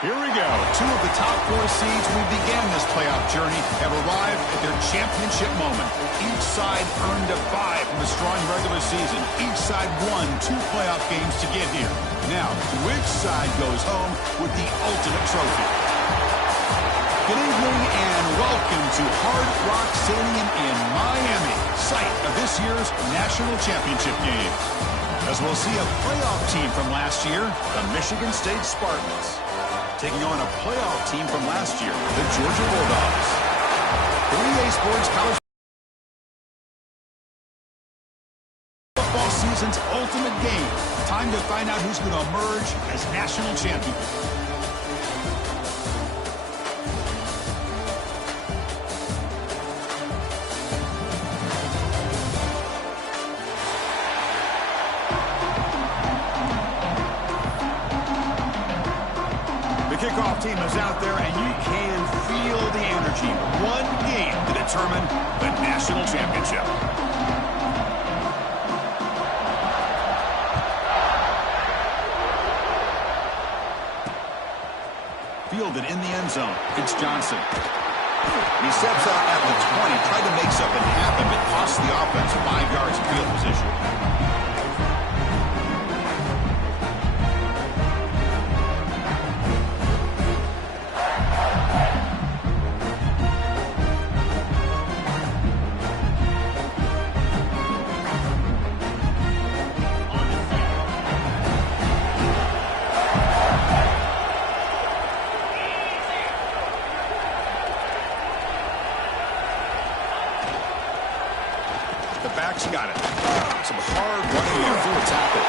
Here we go. Two of the top four seeds who began this playoff journey have arrived at their championship moment. Each side earned a bye from the strong regular season. Each side won 2 playoff games to get here. Now, which side goes home with the ultimate trophy? Good evening and welcome to Hard Rock Stadium in Miami, site of this year's national championship game. As we'll see a playoff team from last year, the Michigan State Spartans, taking on a playoff team from last year, the Georgia Bulldogs. The EA Sports College football season's ultimate game. Time to find out who's going to emerge as national champion. Kickoff team is out there, and you can feel the energy. One game to determine the national championship. Fielded in the end zone. It's Johnson. He steps out at the 20, tried to make something happen, but cost the offense 5 yards of field position. Got it. Some hard running there for a tackle.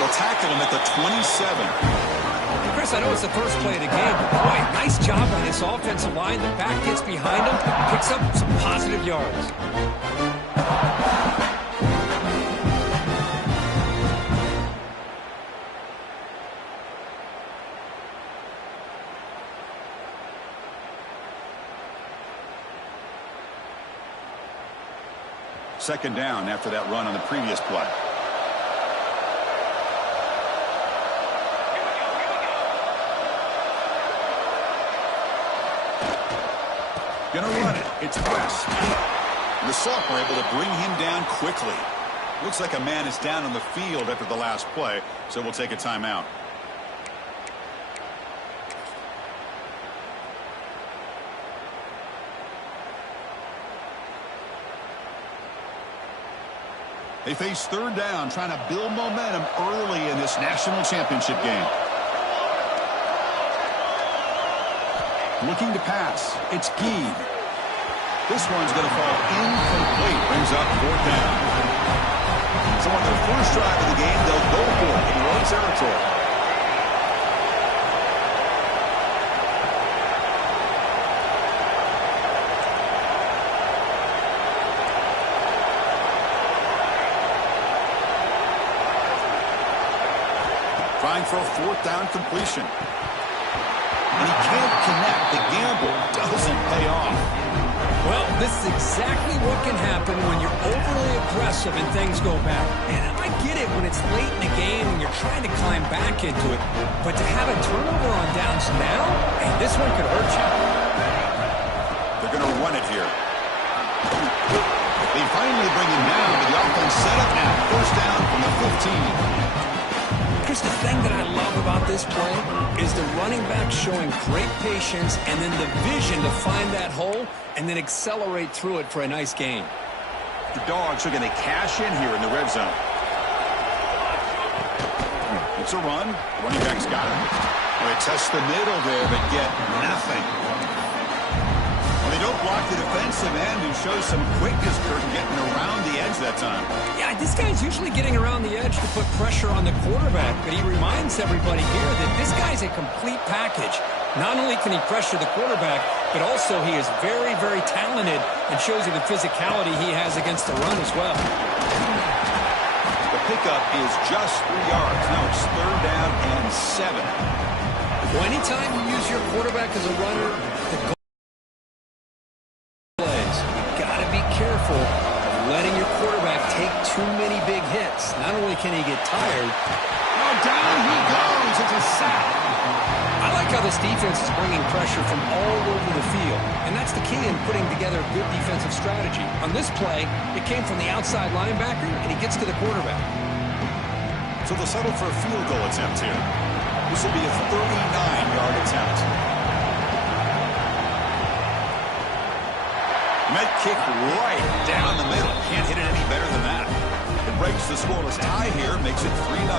They'll tackle him at the 27. Chris, I know it's the first play of the game, but boy, nice job on this offensive line. The back gets behind him, picks up some positive yards. Second down after that run on the previous play. Gonna run it. It's West. The sophomore able to bring him down quickly. Looks like a man is down on the field after the last play, so we'll take a timeout. They face third down, trying to build momentum early in this national championship game. Looking to pass. It's Gee. This one's going to fall incomplete. Brings up 4th down. So on their first drive of the game, they'll go for it in road territory. For a 4th down completion. And he can't connect. The gamble doesn't pay off. Well, this is exactly what can happen when you're overly aggressive and things go bad. And I get it when it's late in the game and you're trying to climb back into it. But to have a turnover on downs now, hey, this one could hurt you. They're going to run it here. They finally bring him down, but the offense set up now. First down from the 15. Chris, the thing that I love about this play is the running back showing great patience and then the vision to find that hole and then accelerate through it for a nice gain. The Dogs are going to cash in here in the red zone. It's a run. Running back's got it. Well, they test the middle there, but get nothing. Well, they don't block the defensive end, who shows some quickness, Kurt, getting around the edge that time. Yeah, this guy's usually getting around the edge to put pressure on the quarterback, but he reminds everybody here that this guy's a complete package. Not only can he pressure the quarterback, but also he is very, very talented and shows you the physicality he has against the run as well. The pickup is just 3 yards. Now it's 3rd down and 7. Well, anytime you use your quarterback as a runner, the goal plays. Got to be careful of letting your quarterback take too many big hits. Not only can he get tired, Oh, down he goes. It's a sack. I like how this defense is bringing pressure from all over the field, and that's the key in putting together a good defensive strategy. On this play, it came from the outside linebacker, and he gets to the quarterback. So they'll settle for a field goal attempt here. This will be a 39-yard attempt. Met kick right down the middle. Can't hit it any better than that. It breaks the scoreless tie here, makes it 3-0.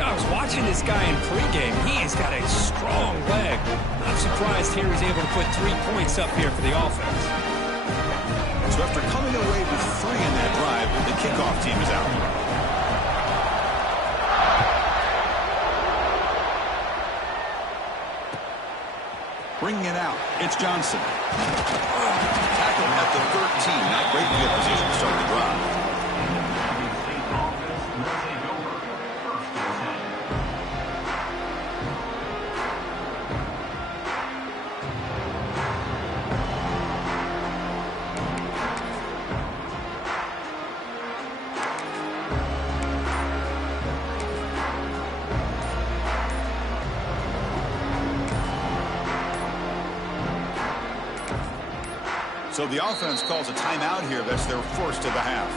Yeah, I was watching this guy in pregame. He has got a strong leg. I'm surprised here he's able to put 3 points up here for the offense. So after coming away with 3 in that drive, the kickoff team is out. Bringing it out, it's Johnson. Tackled at the 13. Not great field position to start the drive. So the offense calls a timeout here. That's their first of the half.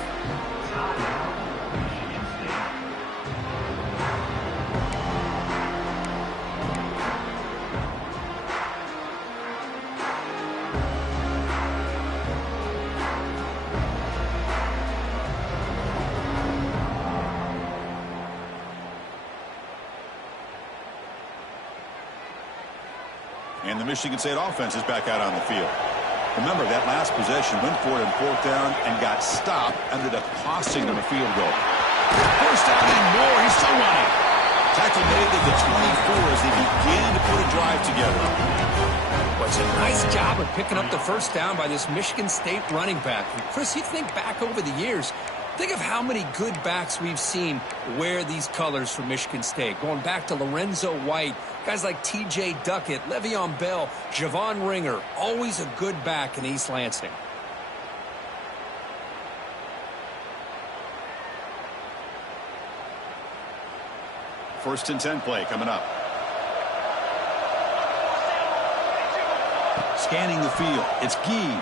And the Michigan State offense is back out on the field. Remember, that last possession went for it in 4th down and got stopped, ended up costing them a field goal. First down and more. He's still running. Tackle made at the 24 as they begin to put a drive together. Well, it's a nice job of picking up the first down by this Michigan State running back. And Chris, you think back over the years, think of how many good backs we've seen wear these colors for Michigan State. Going back to Lorenzo White, guys like T.J. Duckett, Le'Veon Bell, Javon Ringer, always a good back in East Lansing. First and 10 play coming up. Scanning the field. It's Gee.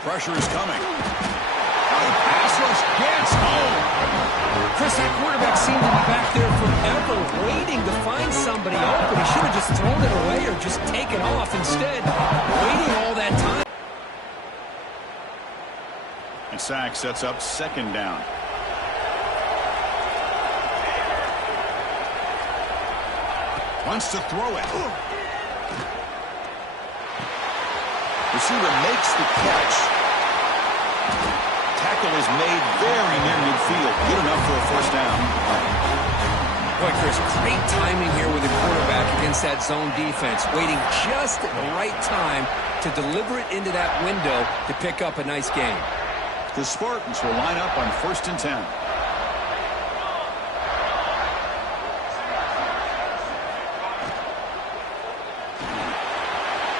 Pressure is coming. Pass rush gets home. Chris, that quarterback seemed to be back there forever waiting to find somebody open. He should have just thrown it away or just taken off. Instead, waiting all that time. And sack sets up 2nd down. Wants to throw it. Receiver makes the catch. Tackle is made very near midfield. Good enough for a first down. Boy, Chris, great timing here with the quarterback against that zone defense. Waiting just at the right time to deliver it into that window to pick up a nice gain. The Spartans will line up on 1st and 10.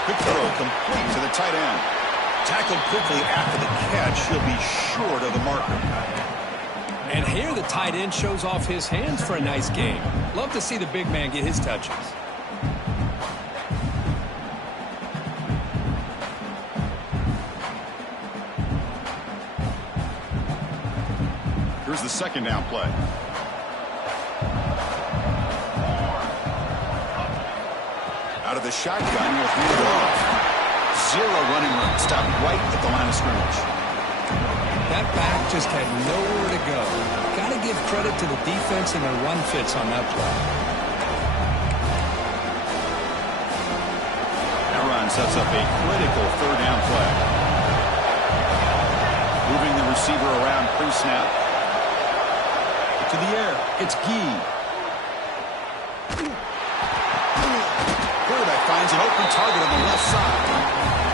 Quick throw complete to the tight end. Tackled quickly after the catch. He'll be short of the marker. And here the tight end shows off his hands for a nice game. Love to see the big man get his touches. Here's the 2nd down play. Out of the shotgun, he'll hand it off. 0 running room. Stopped right at the line of scrimmage. That back just had nowhere to go. Got to give credit to the defense and their run fits on that play. That run sets up a critical 3rd down play. Moving the receiver around pre-snap. To the air. It's Gee. Quarterback finds an open target on the left side.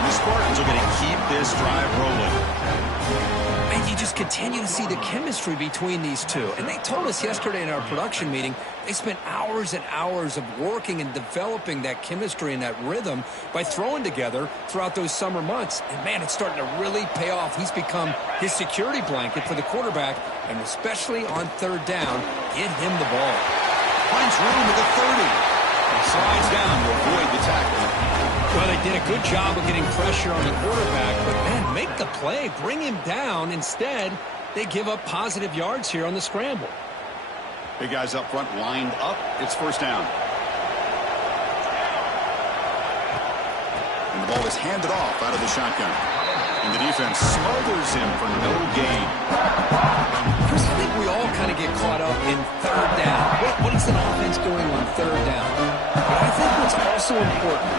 And the Spartans are going to keep this drive rolling. And you just continue to see the chemistry between these two. And they told us yesterday in our production meeting, they spent hours and hours of working and developing that chemistry and that rhythm by throwing together throughout those summer months. And, man, it's starting to really pay off. He's become his security blanket for the quarterback, and especially on third down, get him the ball. Finds room at the 30. And slides down to avoid the tackle. Well, they did a good job of getting pressure on the quarterback, but, man, make the play, bring him down. Instead, they give up positive yards here on the scramble. Big guys up front lined up. It's first down. And the ball is handed off out of the shotgun. And the defense smothers him for no gain. Chris, I think we all kind of get caught up in third down. What is an offense doing on third down? But I think what's also important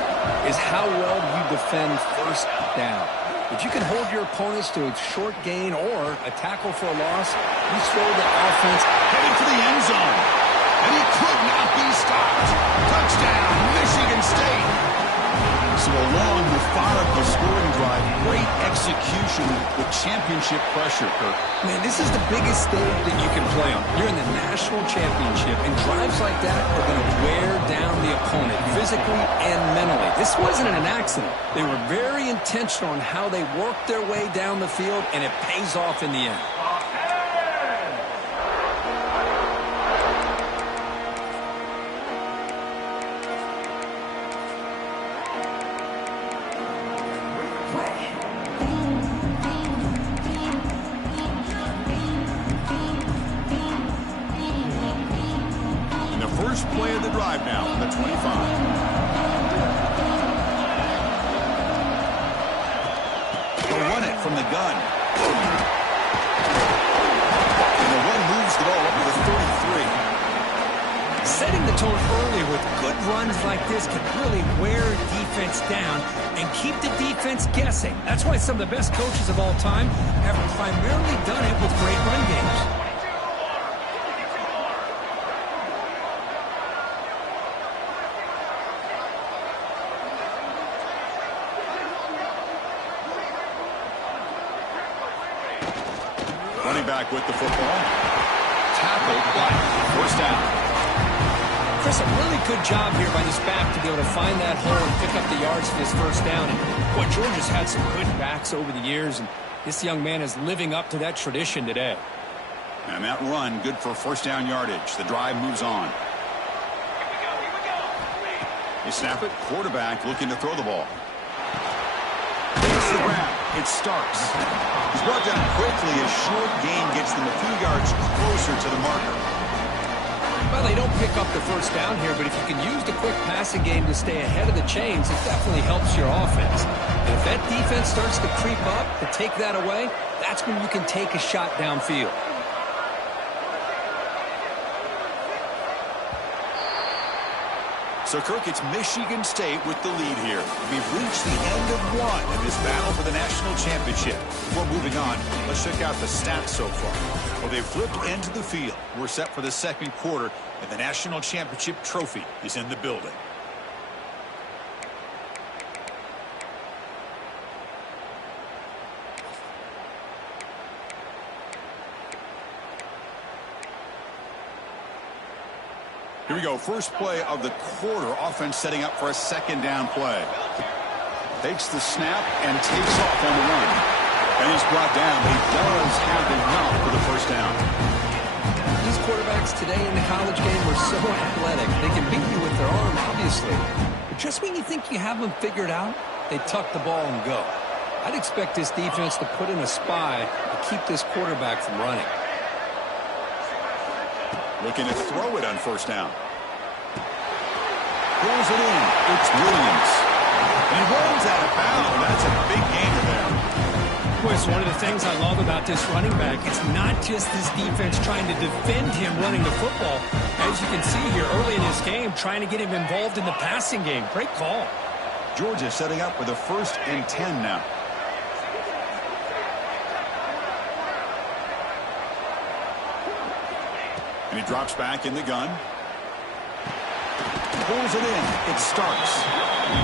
is how well you defend first down. If you can hold your opponents to a short gain or a tackle for a loss, you slow the offense. Heading for the end zone. And he could not be stopped. Touchdown, Michigan State. So a long, methodical scoring drive. Great execution with championship pressure, Kirk. Man, this is the biggest stage that you can play on. You're in the national championship, and drives like that are going to wear down the opponent physically and mentally. This wasn't an accident. They were very intentional on how they worked their way down the field, and it pays off in the end. First play of the drive now from the 25. They'll run it from the gun. And the run moves the ball up to the 33. Setting the tone early with good runs like this can really wear defense down and keep the defense guessing. That's why some of the best coaches of all time have primarily done it with great run games. Running back with the football. Tackled by first down. Chris, a really good job here by this back to be able to find that hole and pick up the yards for this first down. And boy, Georgia's had some good backs over the years, and this young man is living up to that tradition today. And that run, good for first down yardage. The drive moves on. They snap it. Quarterback looking to throw the ball. Takes the grab. It's Starks. He's brought down quickly. A short gain gets them a few yards closer to the marker. Well, they don't pick up the first down here, but if you can use the quick passing game to stay ahead of the chains, it definitely helps your offense. And if that defense starts to creep up to take that away, that's when you can take a shot downfield. So, Kirk, it's Michigan State with the lead here. We've reached the end of one in this battle for the national championship. Before moving on, let's check out the stats so far. Well, they've flipped into the field. We're set for the second quarter, and the national championship trophy is in the building. Here we go. First play of the quarter. Offense setting up for a second down play. Takes the snap and takes off on the run. And he's brought down. He does have enough for the first down. These quarterbacks today in the college game are so athletic. They can beat you with their arm, obviously. But just when you think you have them figured out, they tuck the ball and go. I'd expect this defense to put in a spy to keep this quarterback from running. Looking to throw it on first down. Pulls it in. It's Williams. And he rolls out of bounds. That's a big gainer there. Of course, one of the things I love about this running back, it's not just this defense trying to defend him running the football. As you can see here early in this game, trying to get him involved in the passing game. Great call. Georgia setting up with a 1st and 10 now. And he drops back in the gun. Pulls it in. It starts.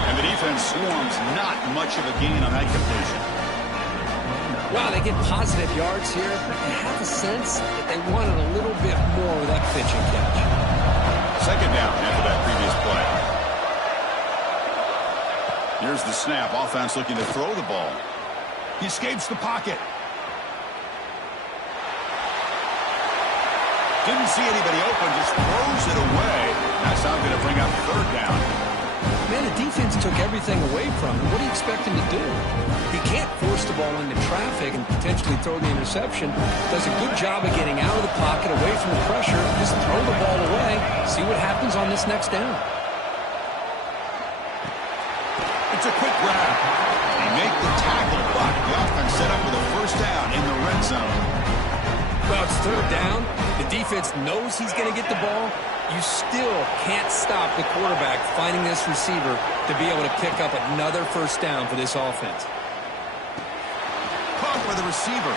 And the defense swarms. Not much of a gain on that completion. Wow, they get positive yards here, but I have a sense that they wanted a little bit more with that pitch and catch. Second down after that previous play. Here's the snap. Offense looking to throw the ball. He escapes the pocket. Didn't see anybody open, just throws it away. That's not going to bring up third down. Man, the defense took everything away from him. What do you expect him to do? He can't force the ball into traffic and potentially throw the interception. Does a good job of getting out of the pocket, away from the pressure. Just throw the ball away. See what happens on this next down. It's a quick grab. They make the tackle, but the offense set up with a first down in the red zone. Well, it's third down. The defense knows he's going to get the ball. You still can't stop the quarterback finding this receiver to be able to pick up another first down for this offense. Caught by the receiver.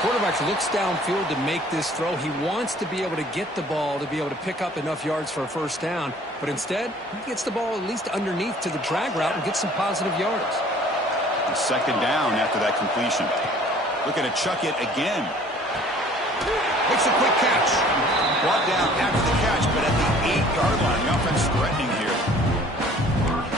Quarterback looks downfield to make this throw. He wants to be able to get the ball to be able to pick up enough yards for a first down. But instead, he gets the ball at least underneath to the drag route and gets some positive yards. And second down after that completion. Looking to chuck it again. Makes a quick catch. Brought down after the catch, but at the 8-yard line. The offense threatening here.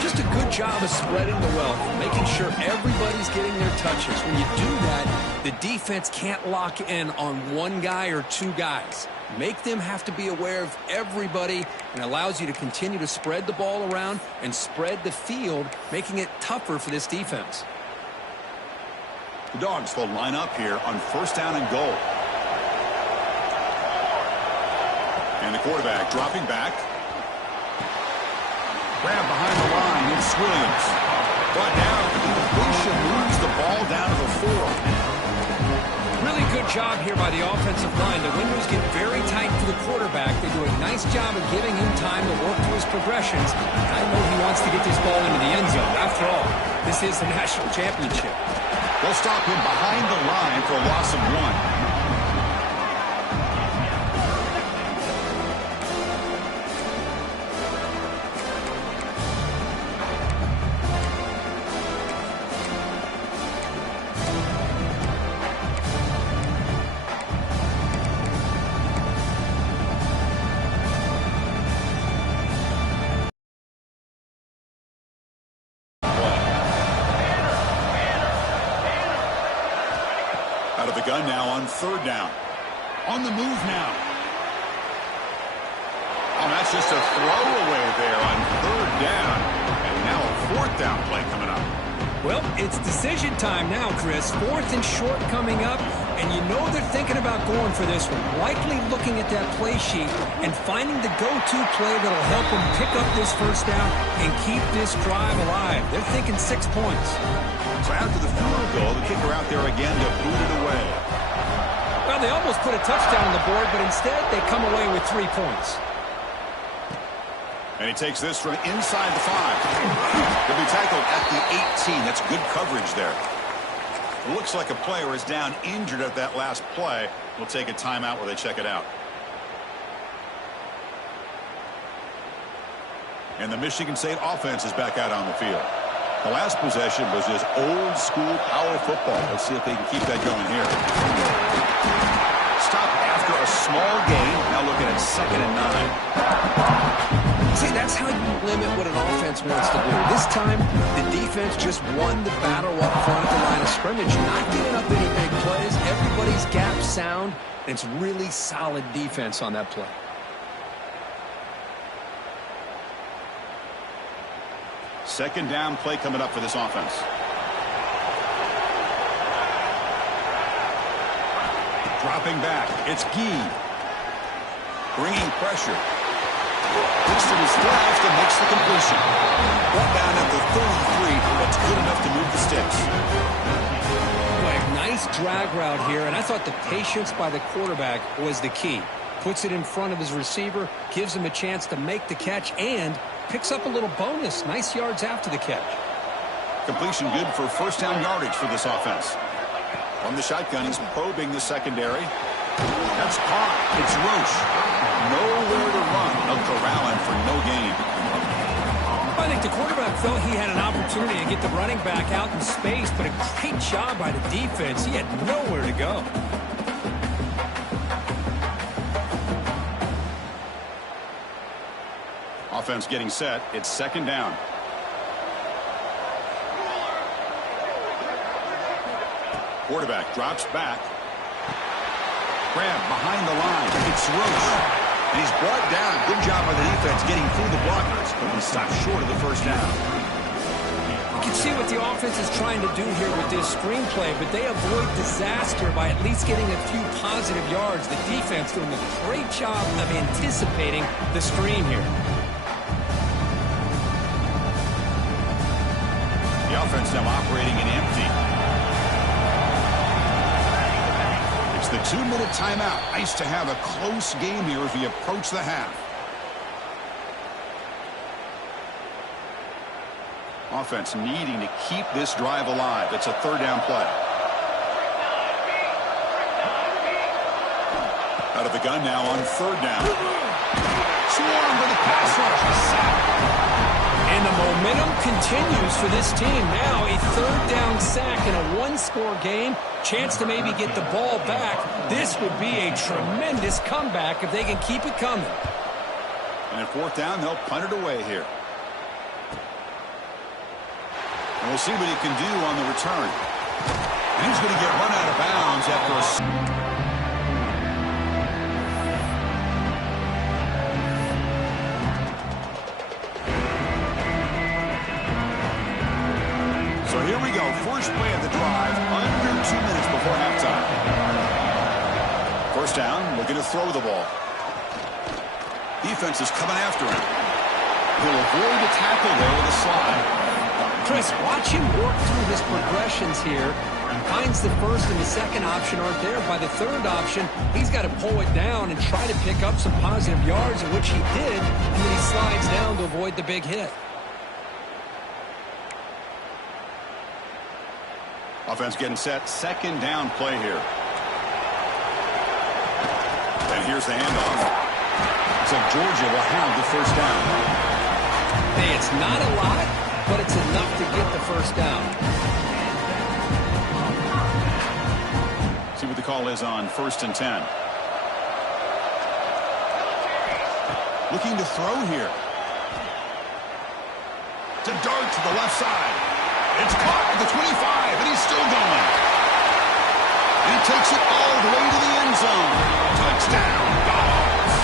Just a good job of spreading the wealth, making sure everybody's getting their touches. When you do that, the defense can't lock in on one guy or two guys. Make them have to be aware of everybody, and allows you to continue to spread the ball around and spread the field, making it tougher for this defense. The Dogs will line up here on first down and goal. And the quarterback dropping back. Grab behind the line. It's Williams. But now completion moves the ball down to the 4. Really good job here by the offensive line. The windows get very tight for the quarterback. They do a nice job of giving him time to work through his progressions. I know he wants to get this ball into the end zone. After all, this is the national championship. They'll stop him behind the line for a loss of 1. Out of the gun now on third down. On the move now. Oh, that's just a throwaway there on third down. And now a fourth down play coming up. Well, it's decision time now, Chris. Fourth and short coming up, and you know they're thinking about going for this one. Likely looking at that play sheet and finding the go-to play that'll help them pick up this first down and keep this drive alive. They're thinking 6 points. So after the field goal, the kicker out there again to boot it away. Well, they almost put a touchdown on the board, but instead they come away with 3 points. And he takes this from inside the 5. He'll be tackled at the 18. That's good coverage there. It looks like a player is down injured at that last play. We'll take a timeout where they check it out. And the Michigan State offense is back out on the field. The last possession was just old school power football. Let's see if they can keep that going here. Stop after a small gain. Now looking at 2nd and 9. See, that's how you limit what an offense wants to do. This time, the defense just won the battle up front at the line of scrimmage, not giving up any big plays. Everybody's gap sound, and it's really solid defense on that play. Second down play coming up for this offense. Dropping back. It's Gee. Bringing pressure. Looks to his left and makes the completion. Brought down at the 33, but good enough to move the sticks. Boy, nice drag route here, and I thought the patience by the quarterback was the key. Puts it in front of his receiver, gives him a chance to make the catch, and picks up a little bonus. Nice yards after the catch. Completion good for first down yardage for this offense. From the shotgun, he's probing the secondary. That's caught. It's Roche. Nowhere to run. They'll corral him for no gain. Well, I think the quarterback felt he had an opportunity to get the running back out in space, but a great job by the defense. He had nowhere to go. Offense getting set. It's second down. Quarterback drops back. Grab behind the line. It's Roach. And he's brought down. Good job by the defense getting through the blockers, but he stopped short of the first down. You can see what the offense is trying to do here with this screenplay, but they avoid disaster by at least getting a few positive yards. The defense doing a great job of anticipating the screen here. The offense now operating in empty. It's the 2-minute timeout. Nice to have a close game here as we approach the half. Offense needing to keep this drive alive. It's a third down play. Out of the gun now on third down. Swarmed with the pass rush. And the momentum continues for this team. Now a third down sack in a one-score game. Chance to maybe get the ball back. This would be a tremendous comeback if they can keep it coming. And at fourth down, they'll punt it away here. And we'll see what he can do on the return. And he's going to get run out of bounds after a... So here we go. First play of the drive, under 2 minutes before halftime. First down, looking to throw the ball. Defense is coming after him. He'll avoid the tackle there with a slide. Chris, watch him work through his progressions here. He finds the first and the second option aren't there. By the third option, he's got to pull it down and try to pick up some positive yards, in which he did, and then he slides down to avoid the big hit. Offense getting set. Second down play here. And here's the handoff. So Georgia will have the first down. Hey, it's not a lot, but it's enough to get the first down. See what the call is on 1st and 10. Looking to throw here. To dart to the left side. It's caught at the 25, and he's still going. And he takes it all the way to the end zone. Touchdown, Dogs.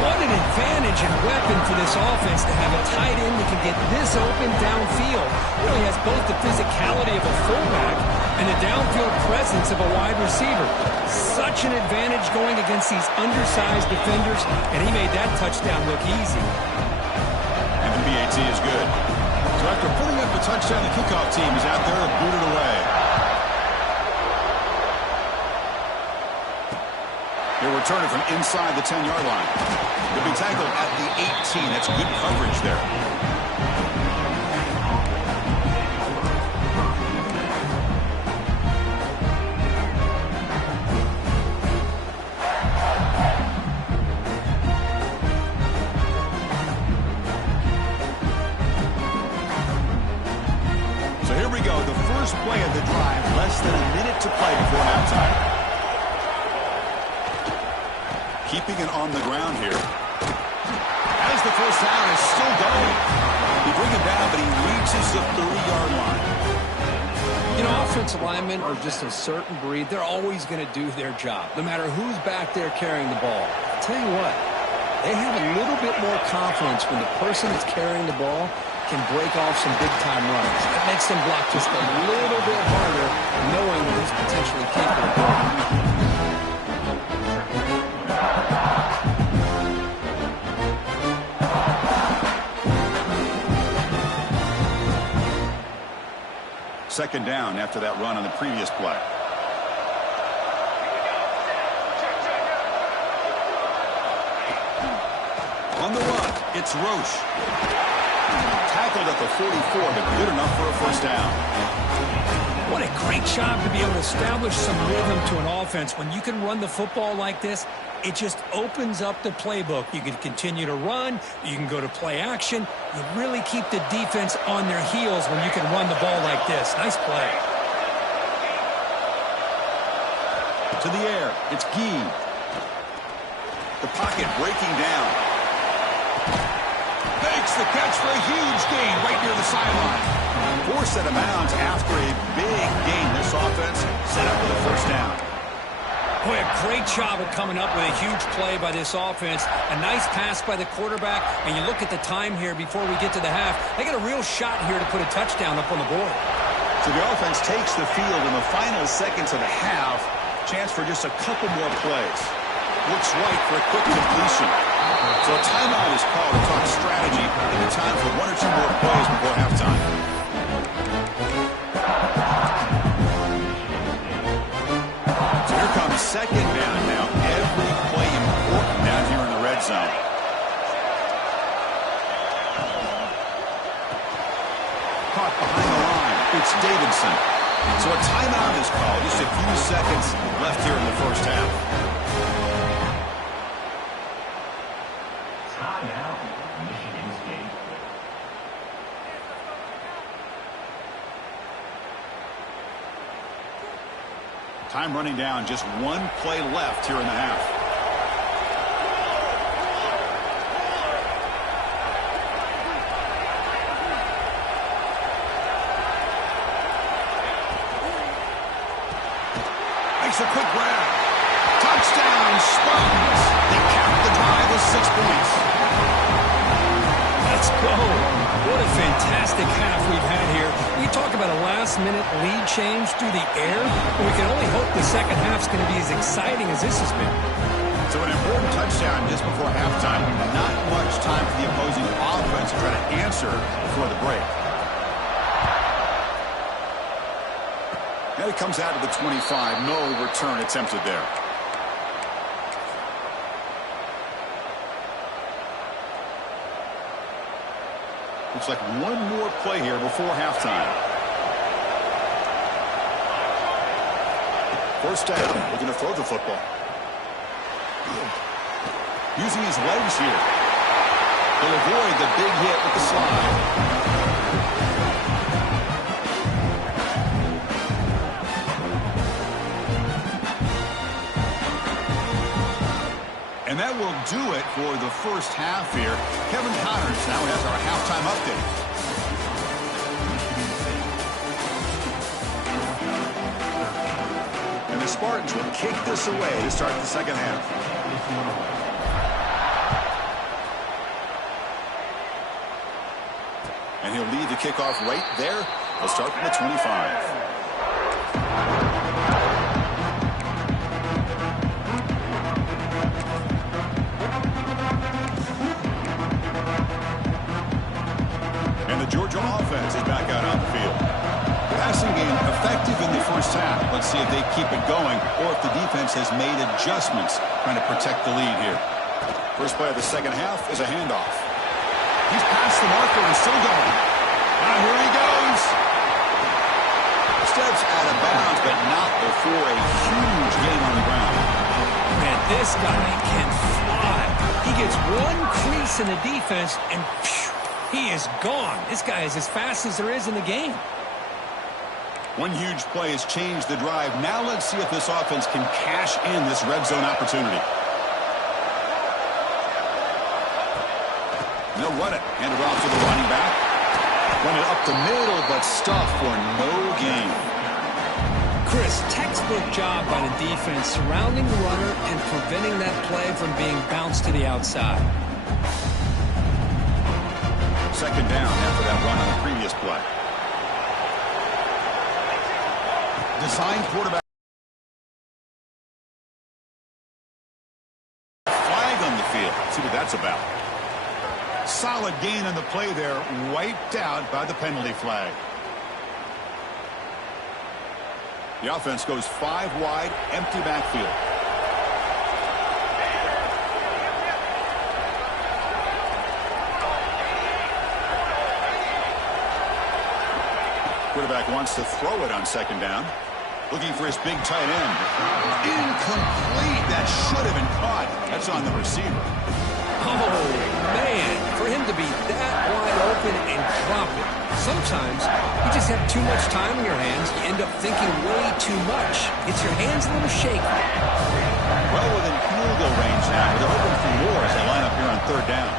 What an advantage and weapon for this offense to have a tight end that can get this open downfield. You know, he has both the physicality of a fullback and the downfield presence of a wide receiver. Such an advantage going against these undersized defenders, and he made that touchdown look easy. And the PAT is good. So after putting up a touchdown, the kickoff team is out there to boot it away. He'll return it from inside the 10-yard line. He'll be tackled at the 18. That's good coverage there. So here we go. The first play of the drive. Less than a minute to play before halftime. Keeping it on the ground here. As the first down is still going. He brings it down, but he reaches the 30-yard line. You know, offensive linemen are just a certain breed. They're always going to do their job, no matter who's back there carrying the ball. I'll tell you what, they have a little bit more confidence when the person that's carrying the ball can break off some big-time runs. That makes them block just a little bit harder, knowing that he's potentially capable of going. Second down after that run on the previous play. On the run, it's Roche. Tackled at the 44, but good enough for a first down. What a great job to be able to establish some rhythm to an offense. When you can run the football like this, it just opens up the playbook. You can continue to run. You can go to play action. You really keep the defense on their heels when you can run the ball like this. Nice play. To the air, it's Gee. The pocket breaking down. Makes the catch for a huge gain right near the sideline. Forced out of bounds after a big gain. This offense set up for the first down. Boy, a great job of coming up with a huge play by this offense. A nice pass by the quarterback. And you look at the time here before we get to the half. They got a real shot here to put a touchdown up on the board. So the offense takes the field in the final seconds of the half. Chance for just a couple more plays. Looks right for a quick completion. So a timeout is called to talk strategy in the time for one or two more plays before halftime. So here comes second down now. Every play important down here in the red zone. Caught behind the line. It's Davidson. So a timeout is called. Just a few seconds left here in the first half. Time running down, just one play left here in the half. Makes a quick grab. Touchdown, Spartans. They cap the drive with 6 points. Let's go. What a fantastic half we've had here. We talk about a last-minute lead change through the air, but we can only hope the second half's going to be as exciting as this has been. So an important touchdown just before halftime. Not much time for the opposing offense to try to answer before the break. And it comes out to the 25. No return attempted there. Looks like one more play here before halftime. First down. Looking to throw the football. Using his legs here. He'll avoid the big hit with the slide. And that will do it for the first half here. Kevin Connors now has our halftime update. And the Spartans will kick this away to start the second half. And he'll lead the kickoff right there. He'll start from the 25. Georgia offense is back out on the field. Passing game effective in the first half. Let's see if they keep it going or if the defense has made adjustments trying to protect the lead here. First play of the second half is a handoff. He's past the marker and still going. Now here he goes. Steps out of bounds, but not before a huge gain on the ground. Man, this guy can fly. He gets one crease in the defense and phew, he is gone. This guy is as fast as there is in the game. One huge play has changed the drive. Now let's see if this offense can cash in this red zone opportunity. And they'll run it. Hand it off to the running back. Run it up the middle, but stuffed for no gain. Chris, textbook job by the defense surrounding the runner and preventing that play from being bounced to the outside. Second down after that run on the previous play. Design quarterback. Flag on the field. Let's see what that's about. Solid gain on the play there. Wiped out by the penalty flag. The offense goes 5 wide, empty backfield. Quarterback wants to throw it on second down. Looking for his big tight end. Incomplete. That should have been caught. That's on the receiver. Oh, man, for him to be that wide open and drop it. Sometimes you just have too much time in your hands. You end up thinking way too much. Gets your hands a little shaky. Well within field goal range now, but they're hoping for more as they line up here on third down.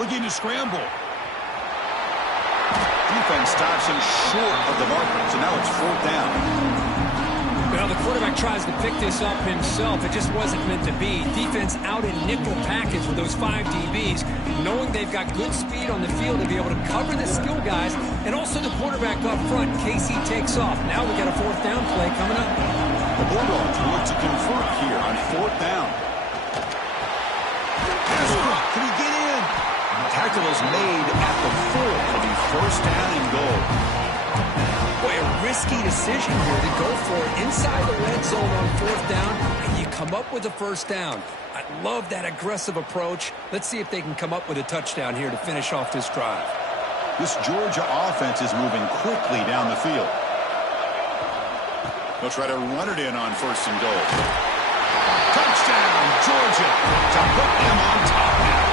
Looking to scramble. Defense stops him short of the marker, so now it's fourth down. Well, the quarterback tries to pick this up himself. It just wasn't meant to be. Defense out in nickel package with those 5 DBs, knowing they've got good speed on the field to be able to cover the skill guys, and also the quarterback up front in case he takes off. Now we got a fourth down play coming up. The Bulldogs will look to convert here on fourth down. Can he get in? Tackle is made at the 4. It'll be first down and goal. Boy, a risky decision here to go for it inside the red zone on fourth down, and you come up with a first down. I love that aggressive approach. Let's see if they can come up with a touchdown here to finish off this drive. This Georgia offense is moving quickly down the field. They'll try to run it in on first and goal. Touchdown, Georgia, to put them on top now.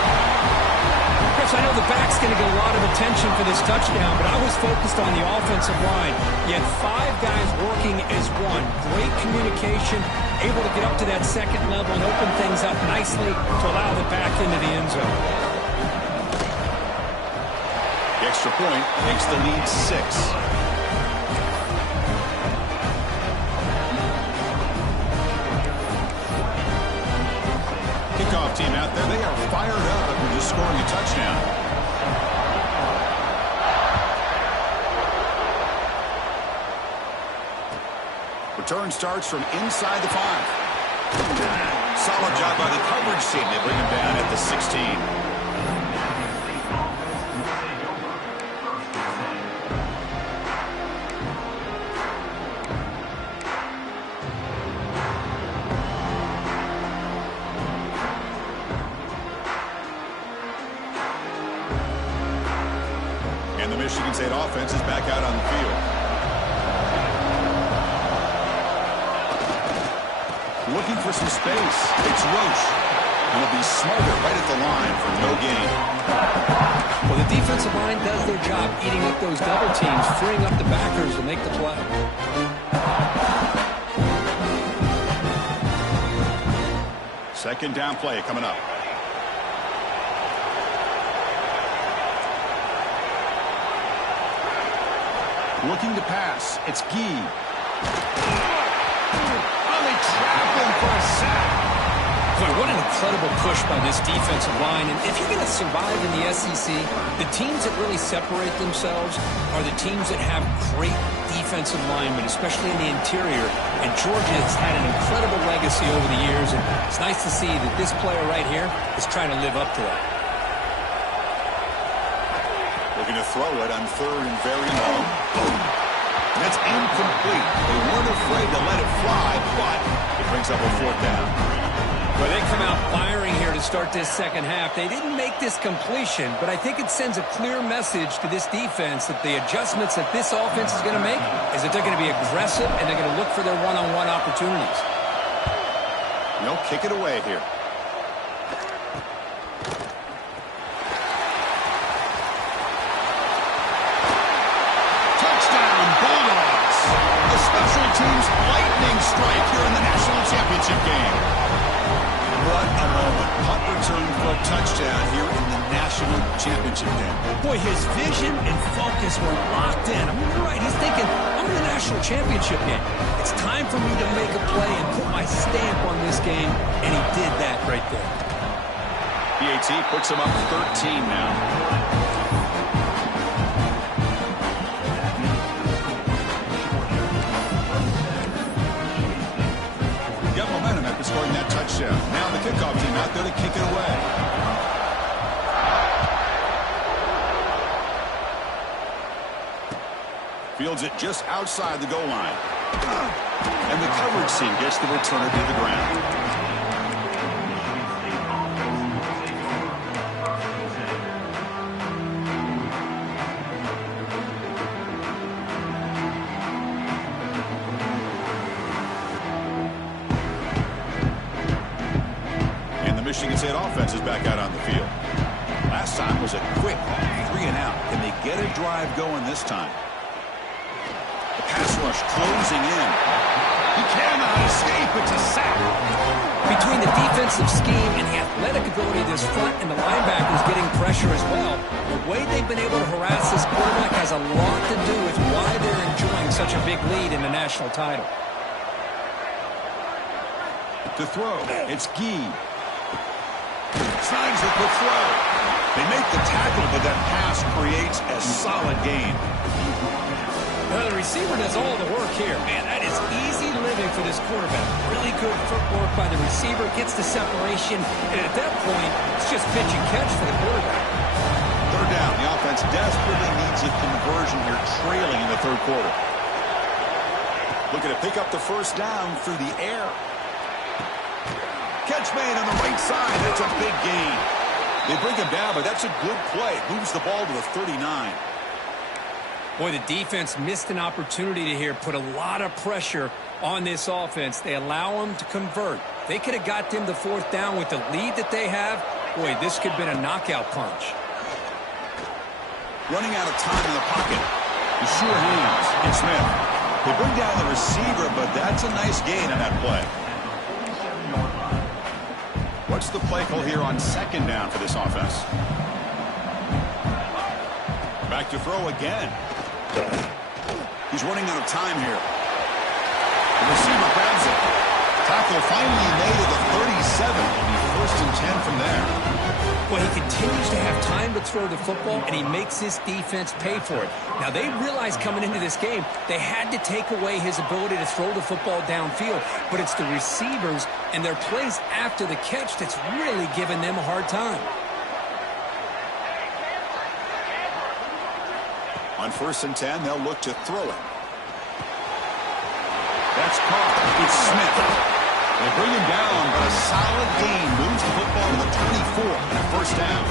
Chris, I know the back's going to get a lot of attention for this touchdown, but I was focused on the offensive line. You had 5 guys working as one. Great communication, able to get up to that second level and open things up nicely to allow the back into the end zone. The extra point makes the lead 6. Kickoff team out there, they are fired up after just scoring a touchdown. Return starts from inside the 5. Solid job by the coverage team. They bring him down at the 16. And the Michigan State offense is back out on the field. Looking for some space. It's Roche. He'll be smarter right at the line for no gain. Well, the defensive line does their job eating up those double teams, freeing up the backers to make the play. Second down play coming up. Looking to pass. It's Gee. Oh, they trap him for a sack. Boy, what an incredible push by this defensive line. And if you're going to survive in the SEC, the teams that really separate themselves are the teams that have great defensive linemen, especially in the interior. And Georgia has had an incredible legacy over the years. And it's nice to see that this player right here is trying to live up to that. Looking to throw it on third and very low. That's incomplete. They weren't afraid to let it fly, but it brings up a fourth down. Well, they come out firing here to start this second half. They didn't make this completion, but I think it sends a clear message to this defense that the adjustments that this offense is going to make is that they're going to be aggressive and they're going to look for their one-on-one opportunities. They'll kick it away here. Touchdown, Bulldogs. The special teams lightning strike here in the national championship game. What a moment. Punt return for a touchdown here in the national championship game. Boy, his vision and focus were locked in. I mean, you're right. He's thinking, I'm in the national championship game. It's time for me to make a play and put my stamp on this game, and he did that right there. PAT puts him up 13 now. Got momentum after scoring that touchdown. Now the kickoff team out there to kick it away. Fields it just outside the goal line. And the coverage team gets the returner to the ground. Michigan State offense is back out on the field. Last time was a quick 3 and out. Can they get a drive going this time? The pass rush closing in. He cannot escape. It's a sack. Between the defensive scheme and the athletic ability of this front and the linebackers getting pressure as well, the way they've been able to harass this quarterback has a lot to do with why they're enjoying such a big lead in the national title. To throw, it's Gee. Signs the quick throw. They make the tackle, but that pass creates a solid gain. Well, the receiver does all the work here. Man, that is easy living for this quarterback. Really good footwork by the receiver, gets the separation, and at that point, it's just pitch and catch for the quarterback. Third down. The offense desperately needs a conversion here, trailing in the third quarter. Looking to pick up the first down through the air. Catch made on the right side. That's a big gain. They bring him down, but that's a good play. Moves the ball to the 39. Boy, the defense missed an opportunity to here put a lot of pressure on this offense. They allow them to convert. They could have got them the fourth down with the lead that they have. Boy, this could have been a knockout punch. Running out of time in the pocket. The sure hands. And Smith. They bring down the receiver, but that's a nice gain on that play. What's the play call here on second down for this offense? Back to throw again. He's running out of time here. The receiver grabs it. Tackle finally made at the 37. It'll be first and 10 from there. Well, he continues to have time to throw the football, and he makes his defense pay for it. Now, they realized coming into this game they had to take away his ability to throw the football downfield, but it's the receivers and their plays after the catch that's really giving them a hard time. On first and 10, they'll look to throw it. That's caught. It's Smith. They bring him down, but a solid gain moves the football to the 24 and a first down.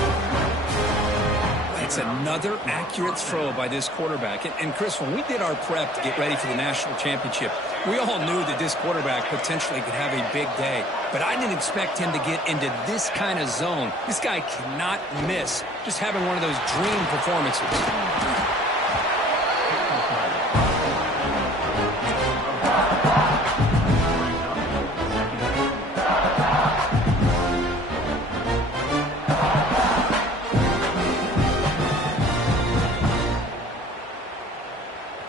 It's another accurate throw by this quarterback. And Chris, when we did our prep to get ready for the national championship, we all knew that this quarterback potentially could have a big day. But I didn't expect him to get into this kind of zone. This guy cannot miss. Just having one of those dream performances.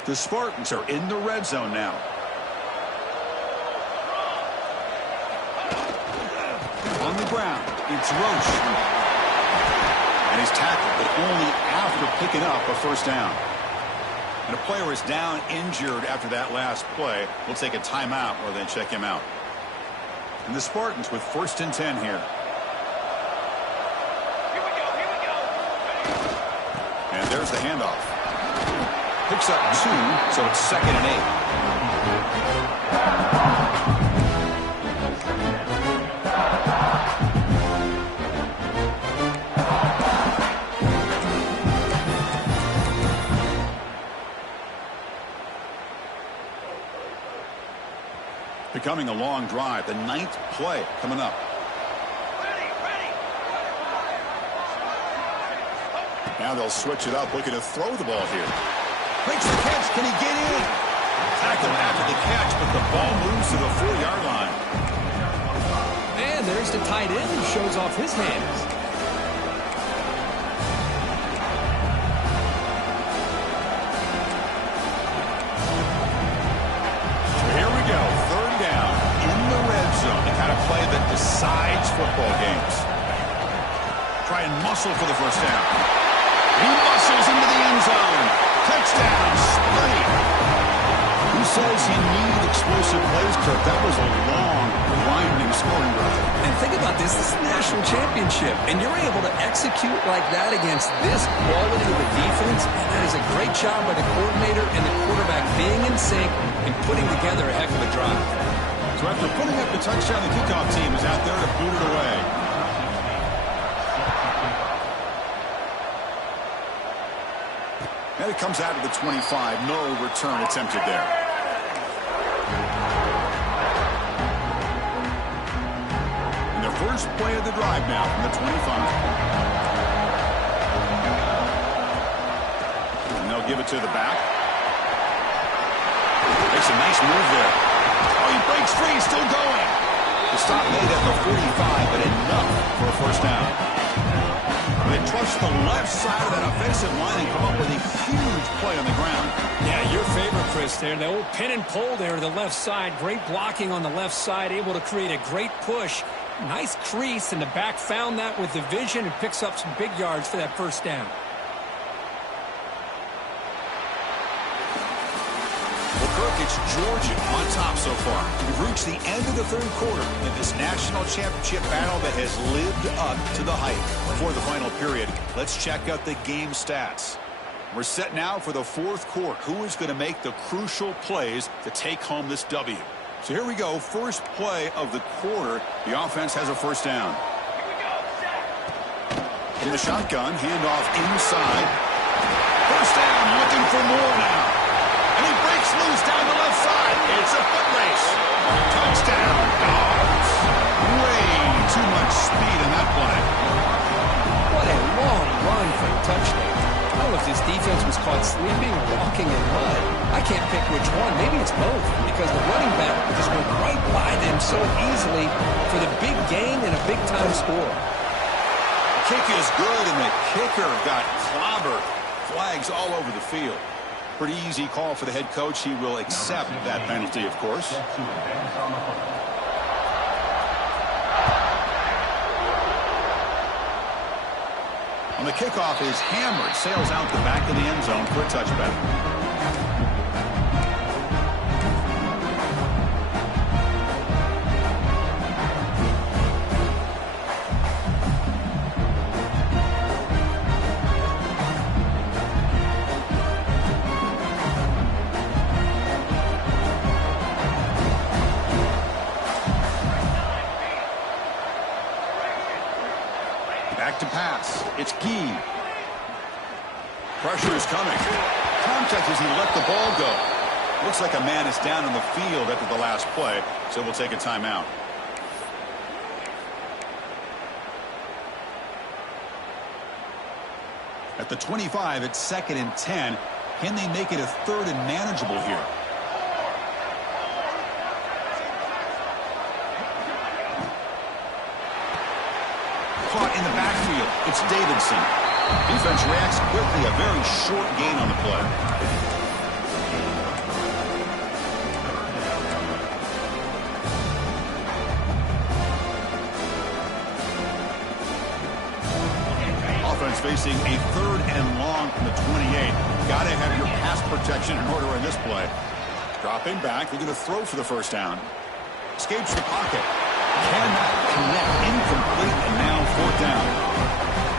The Spartans are in the red zone now. On the ground, it's Roche. And he's tackled, but only after picking up a first down. And a player is down injured after that last play. We'll take a timeout or then check him out. And the Spartans with first and 10 here. Here we go. And there's the handoff. Picks up 2, so it's second and 8. Becoming a long drive, the 9th play coming up. Now they'll switch it up, looking to throw the ball here. Makes the catch. Can he get in? Tackle after the catch, but the ball moves to the 4-yard line. And there's the tight end who shows off his hands. So here we go. Third down in the red zone. The kind of play that decides football games. Try and muscle for the first down. He muscles into the end zone. Touchdown, Spree. Who says you need explosive plays, Kirk? That was a long, winding scoring drive. And think about this. This is the national championship. And you're able to execute like that against this quality of a defense. And that is a great job by the coordinator and the quarterback being in sync and putting together a heck of a drive. So after putting up the touchdown, the kickoff team is out there to boot it away. And it comes out of the 25. No return attempted there. And their First play of the drive now from the 25. And they'll give it to the back. Makes a nice move there. Oh, he breaks free. He's still going. The stop made at the 45, but enough for a first down. They trust the left side of that offensive line and come up with a huge play on the ground. Yeah, your favorite, Chris, there. The old pin and pull there to the left side. Great blocking on the left side, able to create a great push. Nice crease, and the back found that with the vision and picks up some big yards for that first down. It's Georgia on top so far. We've reached the end of the third quarter in this national championship battle that has lived up to the hype. Before the final period, let's check out the game stats. We're set now for the fourth quarter. Who is going to make the crucial plays to take home this W? So here we go. First play of the quarter. The offense has a first down. In the shotgun, handoff inside. First down, looking for more now. And he breaks loose down the left side. It's a foot race. Touchdown, Dogs. Way too much speed in that play. What a long run for a touchdown. I don't know if this defense was caught sleeping or walking in mud. I can't pick which one. Maybe it's both, because the running back just went right by them so easily for the big gain and a big-time score. The kick is good, and the kicker got clobbered. Flags all over the field. Pretty easy call for the head coach. He will accept that penalty, of course. On the kickoff is hammered. Sails out the back of the end zone for a touchback. To pass. It's Gee. Pressure is coming. Contact as he let the ball go. Looks like a man is down in the field after the last play, so we'll take a timeout. At the 25, it's 2nd and 10. Can they make it a 3rd and manageable here? Caught in the backfield. It's Davidson. Defense reacts quickly. A very short gain on the play. Offense facing a 3rd and long from the 28. Got to have your pass protection in order in this play. Dropping back. They're going to throw for the first down. Escapes the pocket. Cannot connect. Incomplete, and now 4th down.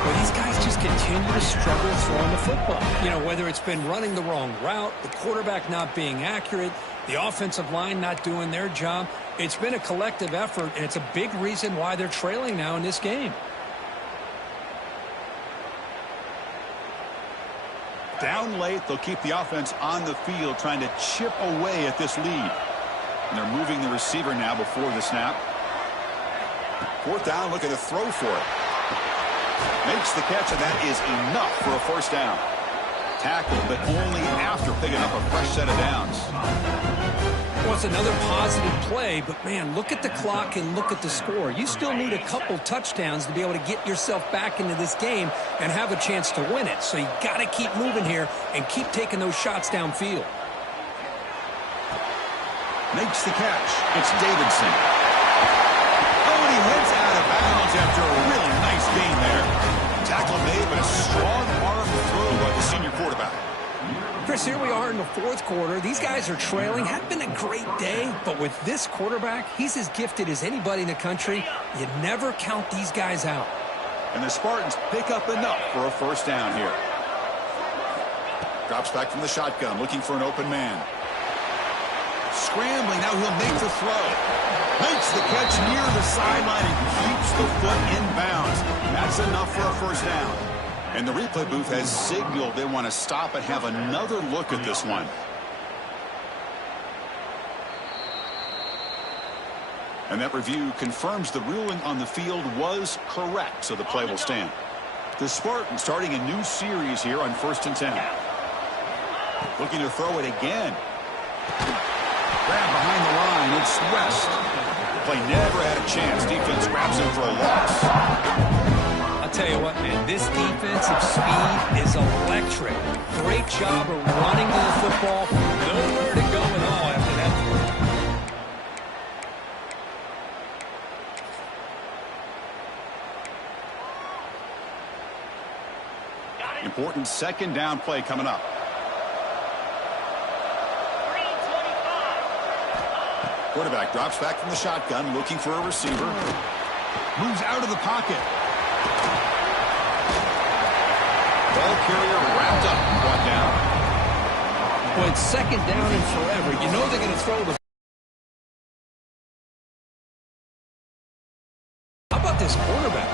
Well, these guys just continue to struggle throwing the football. You know, whether it's been running the wrong route, the quarterback not being accurate, the offensive line not doing their job. It's been a collective effort, and it's a big reason why they're trailing now in this game. Down late, they'll keep the offense on the field trying to chip away at this lead. And they're moving the receiver now before the snap. 4th down, looking to throw for it. Makes the catch, and that is enough for a first down. Tackled, but only after picking up a fresh set of downs. Well, it's another positive play, but, man, look at the clock and look at the score. You still need a couple touchdowns to be able to get yourself back into this game and have a chance to win it. So you got to keep moving here and keep taking those shots downfield. Makes the catch. It's Davidson. Oh, and he heads out of bounds after a really nice gain there. Tackle made, but a strong arm throw by the senior quarterback. Chris, here we are in the 4th quarter. These guys are trailing. Had been a great day, but with this quarterback, he's as gifted as anybody in the country. You never count these guys out. And the Spartans pick up enough for a first down here. Drops back from the shotgun, looking for an open man. Scrambling, now he'll make the throw. Makes the catch near the sideline and keeps the foot in bounds. That's enough for a first down. And the replay booth has signaled they want to stop and have another look at this one. And that review confirms the ruling on the field was correct, so the play will stand. The Spartans starting a new series here on 1st and 10. Looking to throw it again. Grab behind the line. It's West. The play never had a chance. Defense grabs him for a loss. I'll tell you what, man, this defensive speed is electric. Great job of running to the football. Nowhere to go at all after that. Important 2nd down play coming up. Quarterback drops back from the shotgun, looking for a receiver. Moves out of the pocket. Ball carrier wrapped up and brought down. Well, it's 2nd down and forever. You know they're going to throw the... How about this quarterback?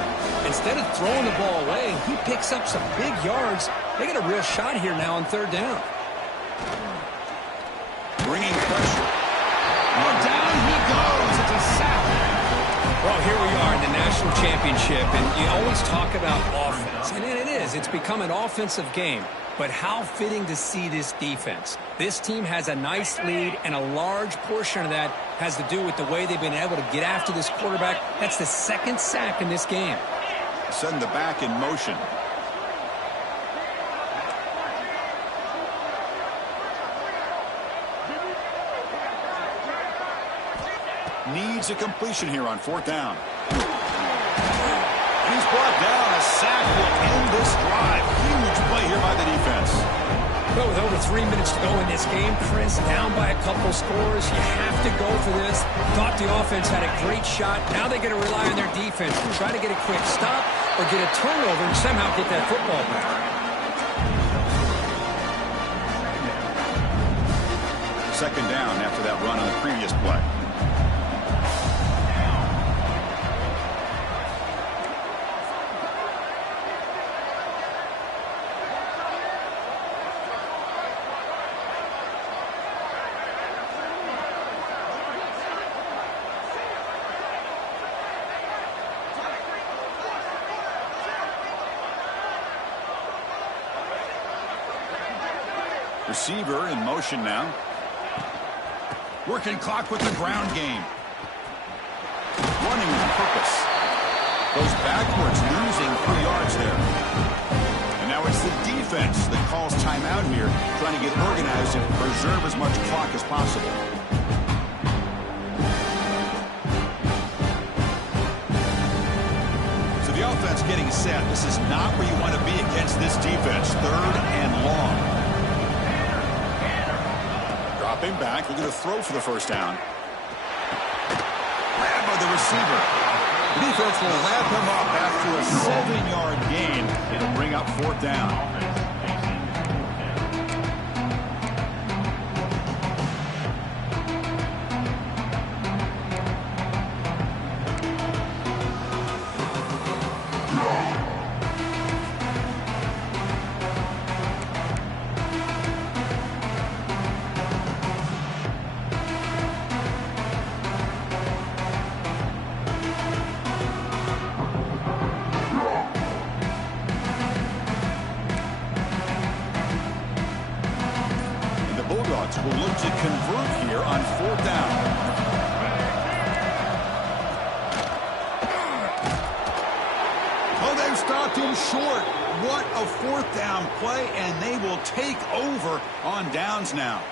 Instead of throwing the ball away, he picks up some big yards. They get a real shot here now on 3rd down. Bringing pressure. Oh, down he goes. It's a sack. Well, here we are in the national championship, and you always talk about offense. And it is. It's become an offensive game. But how fitting to see this defense. This team has a nice lead, and a large portion of that has to do with the way they've been able to get after this quarterback. That's the 2nd sack in this game. Send the back in motion. Needs a completion here on 4th down. He's brought down. A sack will end this drive. Huge play here by the defense. Well, with over 3 minutes to go in this game, Chris, down by a couple scores, you have to go for this. Thought the offense had a great shot. Now they're going to rely on their defense to try to get a quick stop or get a turnover and somehow get that football back. 2nd down after that run on the previous play. Receiver in motion now. Working clock with the ground game. Running with purpose. Goes backwards, losing 3 yards there. And now it's the defense that calls timeout here, trying to get organized and preserve as much clock as possible. So the offense getting set. This is not where you want to be against this defense. 3rd and long. Dropping back, looking to throw for the 1st down. Grabbed by the receiver. The defense will wrap him up after a 7-yard gain. It'll bring up 4th down. Will look to convert here on 4th down. Oh, they've stopped him short. What a 4th down play, and they will take over on downs now.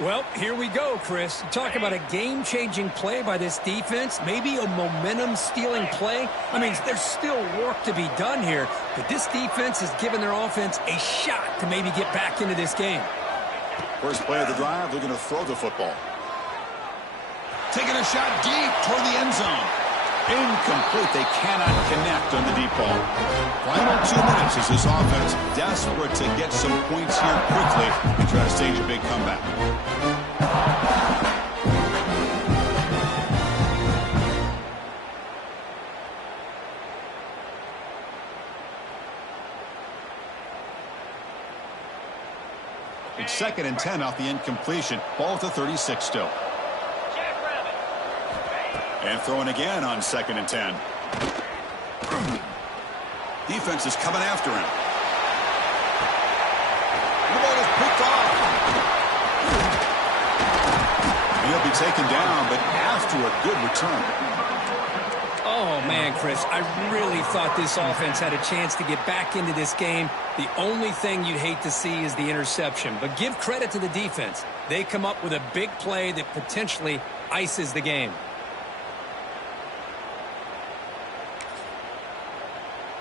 Well, here we go, Chris. Talk about a game-changing play by this defense, maybe a momentum-stealing play. I mean, there's still work to be done here, but this defense has given their offense a shot to maybe get back into this game. First play of the drive, looking to throw the football. Taking a shot deep toward the end zone. Incomplete. They cannot connect on the deep ball. Final 2 minutes as this offense desperate to get some points here quickly and try to stage a big comeback. It's 2nd and 10 off the incompletion. Ball at the 36 still. And throwing again on 2nd and 10. Defense is coming after him. The ball is picked off. And he'll be taken down, but after a good return. Oh, man, Chris, I really thought this offense had a chance to get back into this game. The only thing you'd hate to see is the interception. But give credit to the defense. They come up with a big play that potentially ices the game.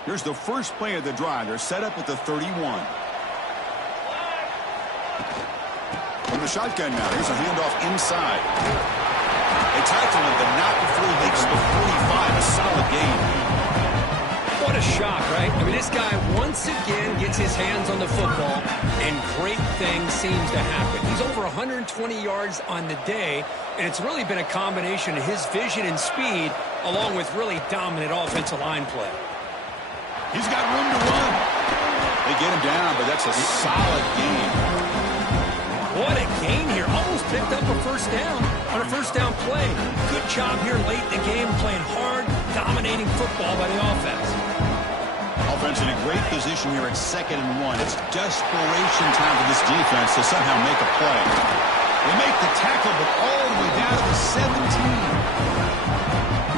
Here's the first play of the drive. They're set up at the 31. From the shotgun now, here's a handoff inside. They tackle him, but not before he makes the 45. A solid gain. What a shot, right? I mean, this guy once again gets his hands on the football, and great things seems to happen. He's over 120 yards on the day, and it's really been a combination of his vision and speed, along with really dominant offensive line play. He's got room to run. They get him down, but that's a solid gain. What a gain here. Almost picked up a first down on a first down play. Good job here late in the game, playing hard, dominating football by the offense. Offense in a great position here at 2nd and 1. It's desperation time for this defense to somehow make a play. They make the tackle, but all the way down to the 17.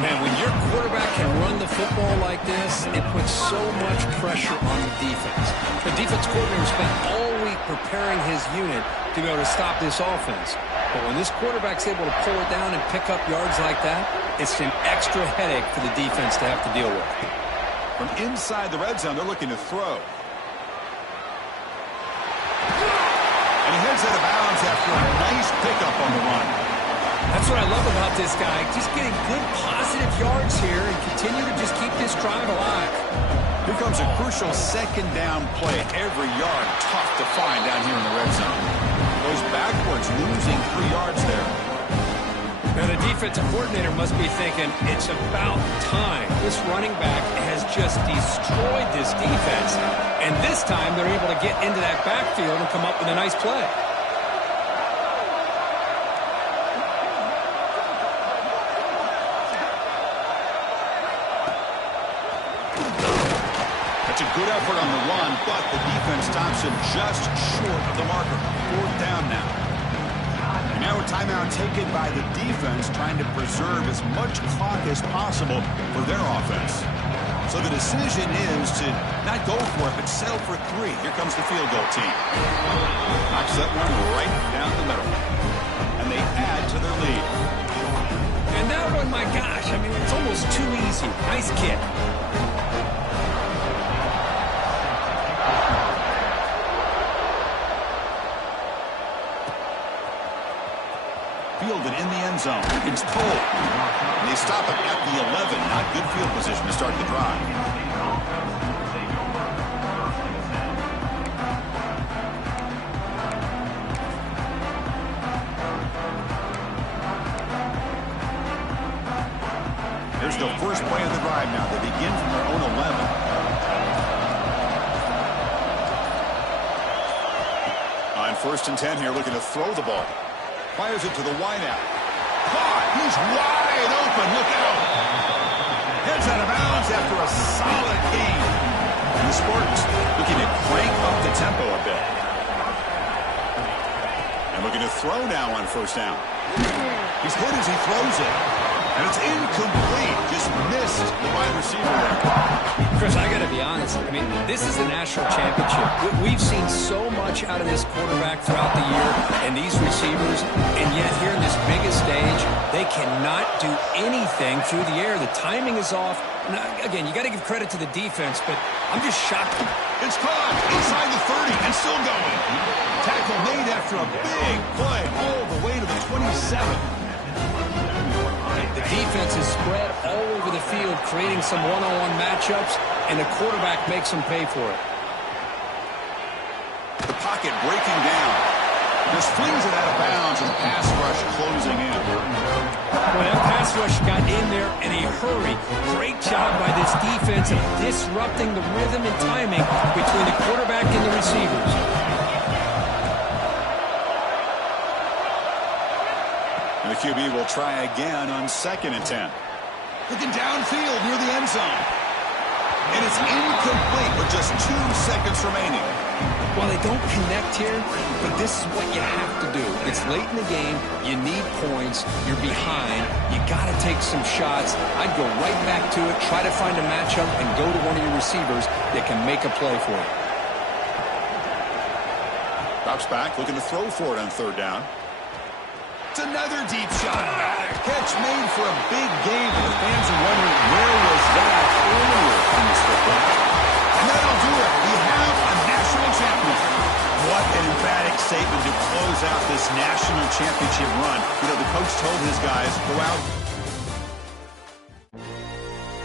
Man, when your quarterback can run the football like this, it puts so much pressure on the defense. The defense coordinator spent all week preparing his unit to be able to stop this offense. But when this quarterback's able to pull it down and pick up yards like that, it's an extra headache for the defense to have to deal with. From inside the red zone, they're looking to throw. And he heads out of bounds after a nice pickup on the run. That's what I love about this guy. Just getting good positive yards here and continue to just keep this drive alive. Here comes a crucial 2nd down play. Every yard tough to find down here in the red zone. Goes backwards, losing 3 yards there. Now the defensive coordinator must be thinking, it's about time. This running back has just destroyed this defense. And this time they're able to get into that backfield and come up with a nice play. Good effort on the run, but the defense stops him just short of the marker. 4th down now. And now a timeout taken by the defense, trying to preserve as much clock as possible for their offense. So the decision is to not go for it, but settle for 3. Here comes the field goal team. Knocks that one right down the middle. And they add to their lead. And now, oh my gosh, I mean, it's almost too easy. Nice kick. Fielded in the end zone. It's pulled. And they stop it at the 11. Not good field position to start the drive. Here's the first play of the drive now. They begin from their own 11. On 1st and 10 here, looking to throw the ball. Fires it to the wideout. Caught. He's wide open. Look out. Heads out of bounds after a solid gain. And the Spartans looking to crank up the tempo a bit. And looking to throw now on 1st down. He's hit as he throws it. And it's incomplete. Just missed the wide receiver there. Chris, I got to be honest. I mean, this is a national championship. We've seen so much out of this quarterback throughout the year and these receivers, and yet here in this biggest stage, they cannot do anything through the air. The timing is off. Now, again, you got to give credit to the defense, but I'm just shocked. It's caught inside the 30 and still going. Tackle made after a big play all the way to the 27. The defense is spread all over the field, creating some one-on-one matchups, and the quarterback makes them pay for it. The pocket breaking down. Just flings it out of bounds, and the pass rush closing in. Well, that pass rush got in there in a hurry. Great job by this defense of disrupting the rhythm and timing between the quarterback and the receivers. The QB will try again on 2nd and 10. Looking downfield near the end zone. And it's incomplete with just 2 seconds remaining. Well, they don't connect here, but this is what you have to do. It's late in the game. You need points. You're behind. You got to take some shots. I'd go right back to it, try to find a matchup, and go to one of your receivers that can make a play for you. Drops back, looking to throw for it on 3rd down. It's another deep shot. Catch made for a big game, and the fans are wondering where was that earlier in this football. And that'll do it. We have a national champion. What an emphatic statement to close out this national championship run. You know, the coach told his guys, go out,